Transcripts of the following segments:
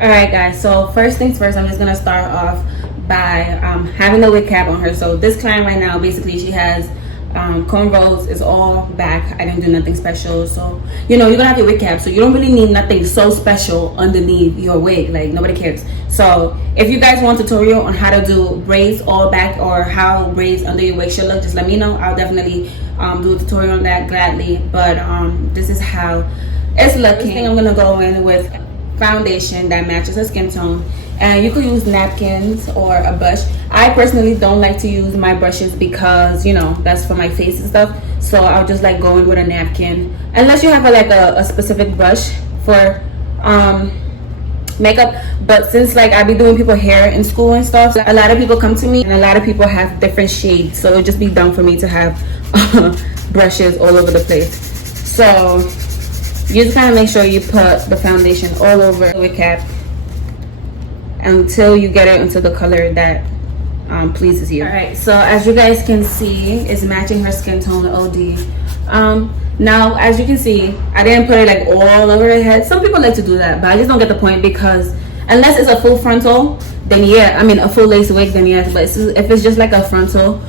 All right, guys, so first things first, I'm just gonna start off by having the wig cap on her. So this client right now, basically she has cornrows, is all back. I didn't do nothing special. So you're gonna have your wig cap, so you don't really need nothing so special underneath your wig. Like, nobody cares. So if you guys want a tutorial on how to do braids all back, or how braids under your wig should look, just let me know. I'll definitely do a tutorial on that gladly. But this is how it's looking. First thing, I'm gonna go in with foundation that matches her skin tone, and you could use napkins or a brush. I personally don't like to use my brushes because that's for my face and stuff, so I'll just like going with a napkin, unless you have a specific brush for makeup. But since like I be doing people hair in school and stuff, a lot of people come to me and a lot of people have different shades, so it'd just be dumb for me to have brushes all over the place. So you just kind of make sure you put the foundation all over the wig cap until you get it into the color that pleases you. All right, so as you guys can see, it's matching her skin tone OD. Now, as you can see, I didn't put it like all over her head. Some people like to do that, but I just don't get the point, because unless it's a full frontal, then yeah, I mean a full lace wig, then yes. But if it's just like a frontal,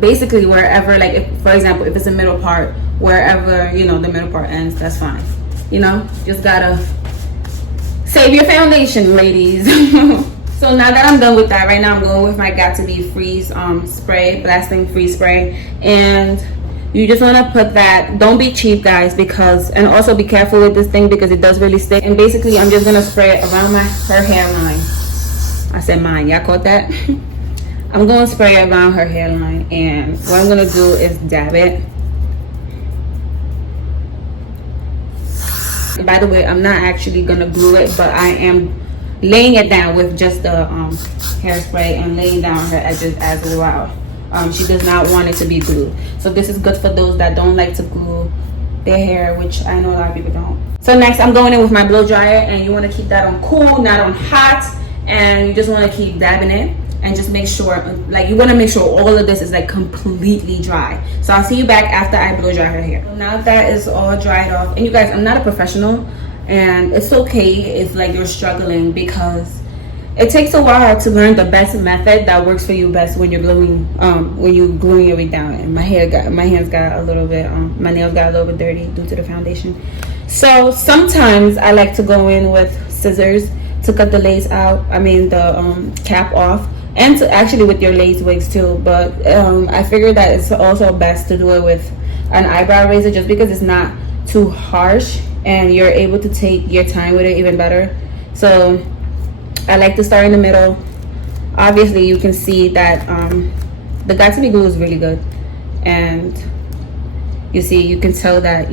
basically wherever, like if, for example, if it's a middle part, wherever the middle part ends, that's fine. Just gotta save your foundation, ladies. So now that I'm done with that, right now I'm going with my Got To Be Freeze spray, blasting freeze spray. And you just want to put that. Don't be cheap, guys, and also be careful with this thing because it does really stick. And basically I'm just gonna spray it around her hairline. I said mine, y'all caught that? I'm gonna spray it around her hairline, and what I'm gonna do is dab it. By the way, I'm not actually gonna glue it, but I am laying it down with just the hairspray and laying down her edges as well. She does not want it to be glued, so this is good for those that don't like to glue their hair, which I know a lot of people don't. So next, I'm going in with my blow dryer, and you want to keep that on cool, not on hot, and you just want to keep dabbing it. And just make sure, like, you want to make sure all of this is like completely dry. So I'll see you back after I blow dry her hair. So now that is all dried off, and you guys, I'm not a professional, and it's okay if like you're struggling, because it takes a while to learn the best method that works for you best when you're gluing your wig down. And my hands got a little bit my nails got a little bit dirty due to the foundation. So sometimes I like to go in with scissors to cut the lace out, the cap off, and to actually with your lace wigs too. But I figured that it's also best to do it with an eyebrow razor, just because it's not too harsh and you're able to take your time with it even better. So I like to start in the middle. Obviously you can see that the Got To Be glue is really good, and you can tell that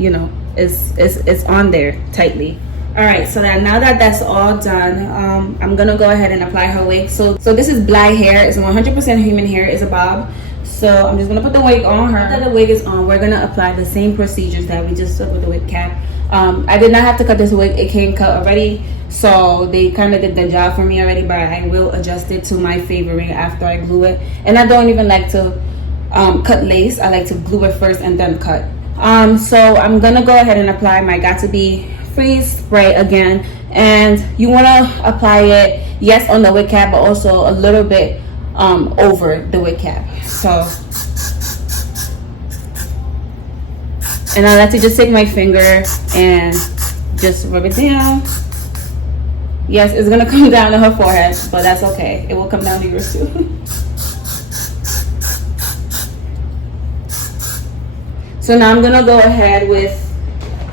it's on there tightly. All right, so now that that's all done, I'm gonna go ahead and apply her wig. So this is black hair. It's 100% human hair. It's a bob. So I'm just gonna put the wig on her. After the wig is on, we're gonna apply the same procedures that we just took with the wig cap. I did not have to cut this wig. It came cut already, so they kind of did the job for me already, but I will adjust it to my favoring after I glue it. And I don't even like to cut lace. I like to glue it first and then cut. So I'm gonna go ahead and apply my Got To Be Freeze spray again, and you want to apply it, yes, on the wig cap, but also a little bit over the wig cap. So, and I like to just take my finger and just rub it down. Yes, it's gonna come down to her forehead, but that's okay, it will come down to yours too. So now I'm gonna go ahead with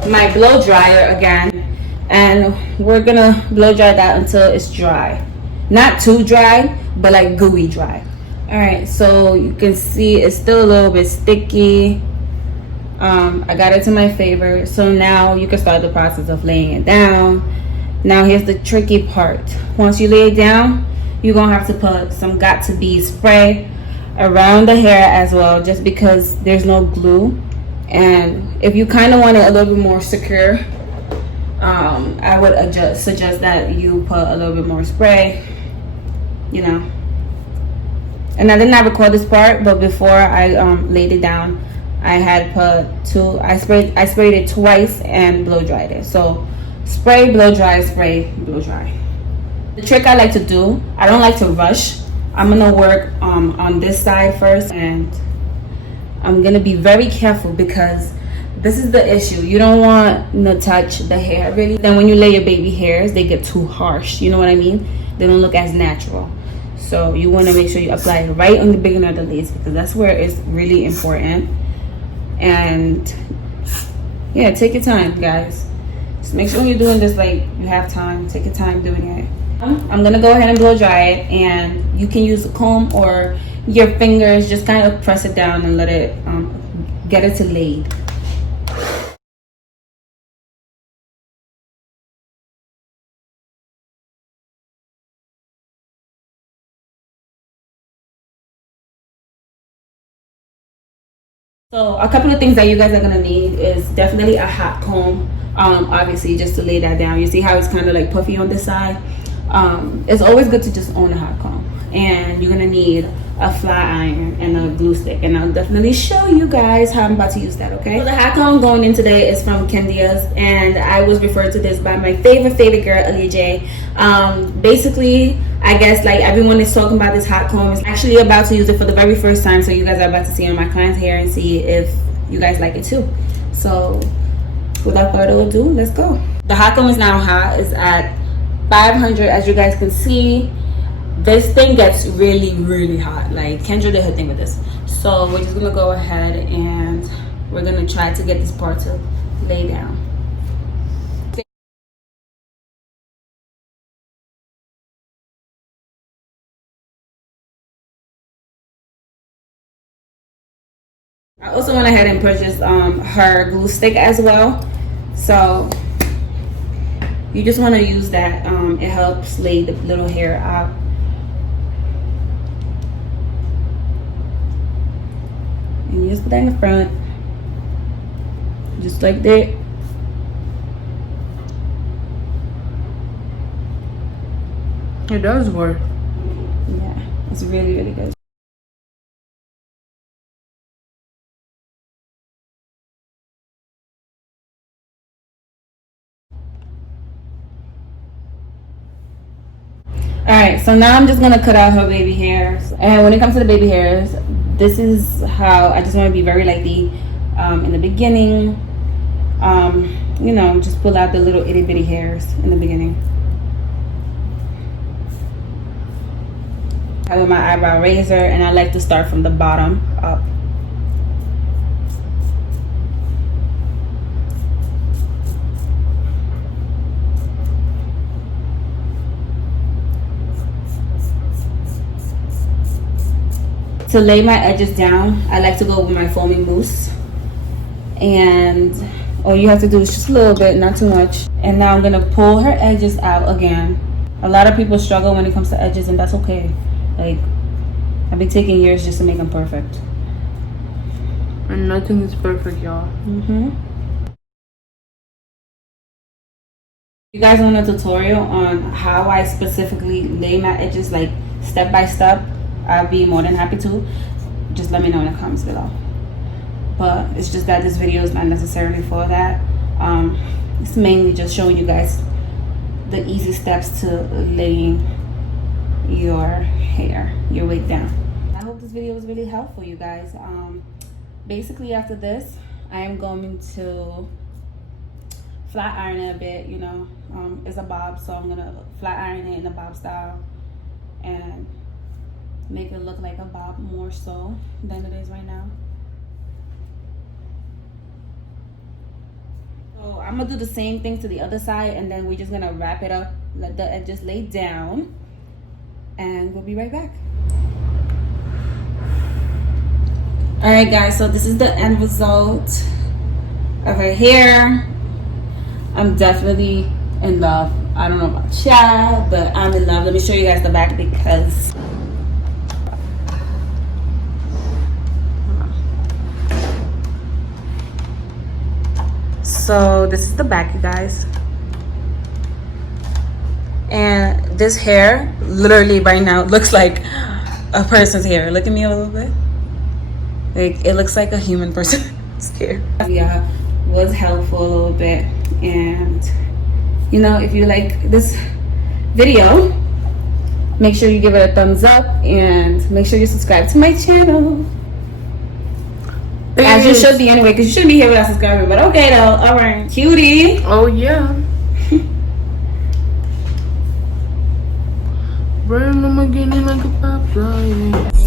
my blow dryer again, and we're gonna blow dry that until it's dry. Not too dry, but like gooey dry. All right, so you can see it's still a little bit sticky. I got it to my favor. So now you can start the process of laying it down. Now here's the tricky part. Once you lay it down, you're gonna have to put some Got To Be spray around the hair as well, just because there's no glue. And if you kind of want it a little bit more secure, I would suggest that you put a little bit more spray, And I did not record this part, but before I laid it down, I had put I sprayed it twice and blow dried it. So spray, blow dry, spray, blow dry. The trick I like to do, I don't like to rush. I'm gonna work on this side first, and I'm gonna be very careful because this is the issue. You don't want to touch the hair really. Then when you lay your baby hairs, they get too harsh. You know what I mean? They don't look as natural. So you want to make sure you apply it right on the beginning of the lace, because that's where it's really important. And yeah, take your time, guys. Just make sure when you're doing this, like, you have time. Take your time doing it. I'm gonna go ahead and blow dry it, and you can use a comb or your fingers. Just kind of press it down and let it get it to laid. So a couple of things that you guys are gonna need is definitely a hot comb. Obviously, just to lay that down. You see how it's kind of like puffy on this side. It's always good to just own a hot comb. And you're gonna need a flat iron and a glue stick, and I'll definitely show you guys how I'm about to use that. Okay, so the hot comb going in today is from Kendia's, and I was referred to this by my favorite girl, Aaliyah J. Basically, I guess like everyone is talking about this hot comb. Is actually about to use it for the very first time, so you guys are about to see it on my client's hair and see if you guys like it too. So without further ado, let's go. The hot comb is now hot. It's at 500, as you guys can see. This thing gets really hot. Like, Kendra did her thing with this. So we're just gonna go ahead and we're gonna try to get this part to lay down. I also went ahead and purchased her glue stick as well. So you just want to use that. It helps lay the little hair out. And you just put that in the front, just like that. It does work. Yeah, it's really good. Alright, so now I'm just gonna cut out her baby hairs. And when it comes to the baby hairs, this is how I just want to be very lightly in the beginning. You know, just pull out the little itty bitty hairs in the beginning. I have my eyebrow razor, and I like to start from the bottom up. To lay my edges down, I like to go with my foaming mousse, and all you have to do is just a little bit, not too much. And now I'm gonna pull her edges out again. A lot of people struggle when it comes to edges, and that's okay. Like, I've been taking years just to make them perfect, and nothing is perfect, y'all. You guys want a tutorial on how I specifically lay my edges, like step by step, I'll be more than happy to. Just let me know in the comments below. But it's just that this video is not necessarily for that. It's mainly just showing you guys the easy steps to laying your hair, your wig down. I hope this video was really helpful, you guys. Basically, after this, I am going to flat iron it a bit. You know, it's a bob, so I'm gonna flat iron it in a bob style and make it look like a bob more so than it is right now. So I'm gonna do the same thing to the other side, and then we're just gonna wrap it up, let the edges lay down, and we'll be right back. All right, guys, so this is the end result of her hair. I'm definitely in love. I don't know about y'all, but I'm in love. Let me show you guys the back, because so this is the back, you guys. And this hair literally right now looks like a person's hair. Look at me a little bit. Like, it looks like a human person's hair. Yeah, was helpful a little bit. And you know, if you like this video, make sure you give it a thumbs up and make sure you subscribe to my channel. As you should be anyway, because you shouldn't be here without subscribing. But okay though, alright. Cutie. Oh yeah. Burn them again like a pop fly.